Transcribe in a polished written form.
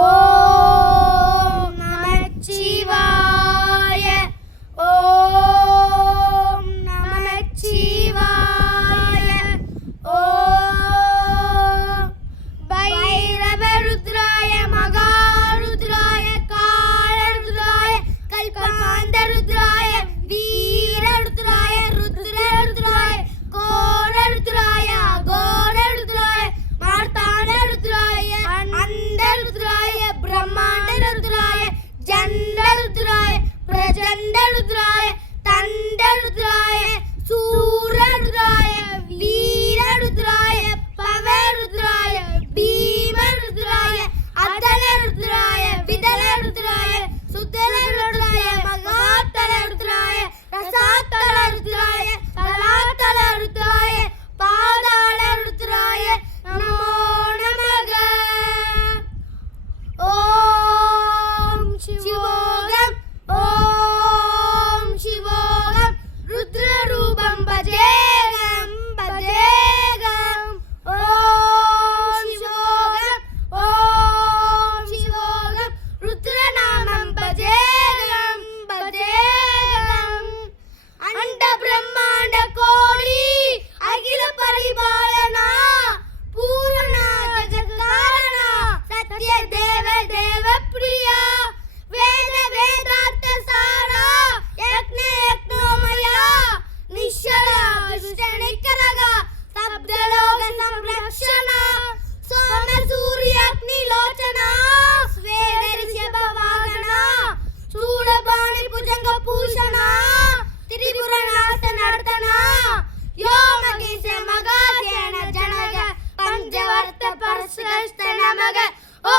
ஓம் நமச்சிவாய. ஓம் நமச்சிவாய. ஓம் பைரவருத்ராய மகாருத்ராய காலருத்ராய கல்பமாந்தருத்ராய வீரருத்ராய ருத்ரருத்ராய கோரருத்ராய கோரருத்ராய மார்த்தாண்டருத்ராய அந்தருத்ராய பிரம்மாண்டருத்ராய ஜண்டருத்ராய பிரஜண்டருத்ராய தண்டருத்ராய சூரருத்ராய வீரருத்ராய பவருத்ராய பீமருத்ராய அதலருத்ராய விதலருத்ராய சுதலருத்ராய மகாத்தலருத்ராய ரசாத்தலருத்ராய தலாத்தலருத்ராய பாதாளருத்ராய நமோ நமக. ஓம் சிவோகம் ஓம் சிவோகம் ருத்ரரூபம் பஜேகம் பஜேகம். ஓம் சிவோகம் ஓம் சிவோகம் ருத்ரநாமம் பஜேகம் பஜேகம். அண்ட பிரம்மாண்ட கோடி அகில பரிபாலனா பூரணா ஜகத்காரணா சத்ய தேவ தேவ பிரியா வேத வேதார்த்த சாரா யக்ஞ யக்ஞோமயா நிஷலா துஷ்டநிக்கரக சப்தலோக சம்ரக்ஷணா சோம சூரிய அக்னி லோச்சனா ஸ்வேத ரிஷப வாகனா சூடபாணி புஜங்க பூஷணா திரிபுர நாச நர்த்தனா யோமகேச மகாசேன ஜனக பஞ்சவர்த்த பரஸ்ரஸ்த நமக. ஓ